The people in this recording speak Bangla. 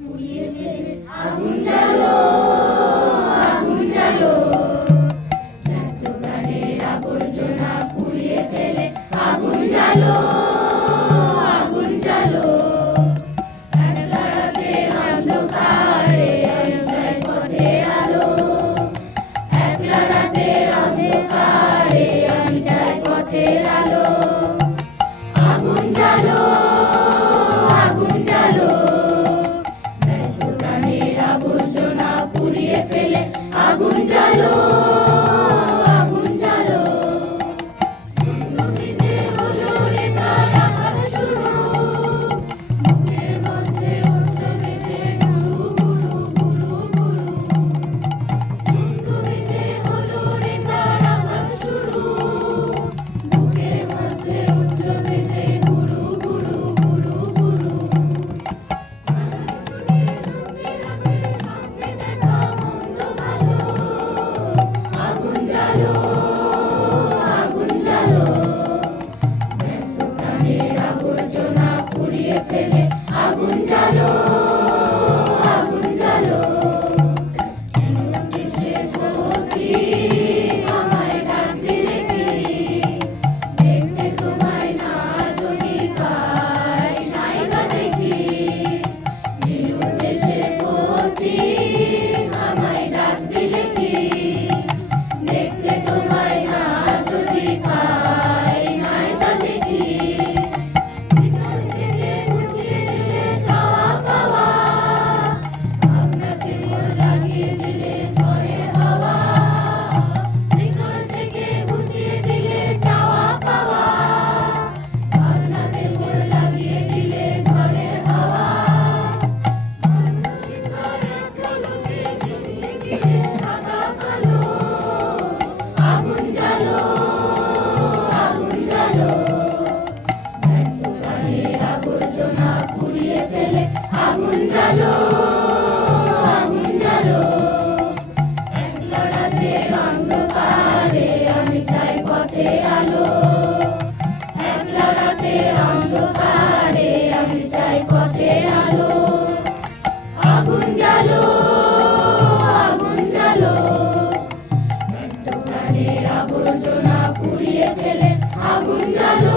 পুড়িয়ে ফেলে আগুন জ্বালো, আগুন জ্বালো। ব্যর্থ প্রাণের আবর্জনা পুড়িয়ে ফেলে আগুন জ্বালো, আগুন জ্বালো। একলা রাতের অন্ধকারে আমি চাই পথের আলো, একলা রাতের অন্ধকারে আমি চাই পথের আলো। আগুন জ্বালো, আগুন জ্বালো। ব্যর্থ প্রাণের আবর্জনা পুড়িয়ে ফেলে আগুন জ্বালো, আগুন জ্বালো। নদীতে হলো রে তার আঘাত শুরু, বুকের মধ্যে উঠল বেজে গুরু গুরু গুরু গুরু। নদীতে হলো রে তার আঘাত শুরু, বুকের মধ্যে উঠল বেজে গুরু গুরু গুরু গুরু। আগুন জ্বালো, আগুন জ্বালো। ব্যর্থ প্রাণের আবর্জনা পুড়িয়ে ফেলে আগুন জ্বালো, আগুন জ্বালো। দেশের প্রতি আমায় ডাক দিলে কি, দেখতে তোমায় না যদি পাই নাই বা দেখি। দেশের প্রতি আমায় ডাক দিলে কি, দেখতে তোমায় না যদি পাই নাই বা দেখি। ভিতর থেকে বুঝিয়ে দিলে চাওয়া পাওয়া, আপনাকে মোর লাগিয়ে দিলে ঝড়ের হাওয়া। ভিতর থেকে বুঝিয়ে দিলে চাওয়া পাওয়া, আপনাকে মোর লাগিয়ে দিলে ঝড়ের হাওয়া। আগুন জ্বালো, আগুন জ্বালো। ব্যর্থ প্রাণের আবর্জনা পুড়িয়ে ফেলে আগুন জ্বালো, আগুন জ্বালো। একলা রাতের অন্ধকারে আমি চাই পথের আলো, একলা রাতের অন্ধকারে আমি চাই পথের আলো। আগুন জ্বালো, আগুন জ্বালো। ব্যর্থ প্রাণের আবর্জনা পুড়িয়ে ফেলে আগুন জ্বালো।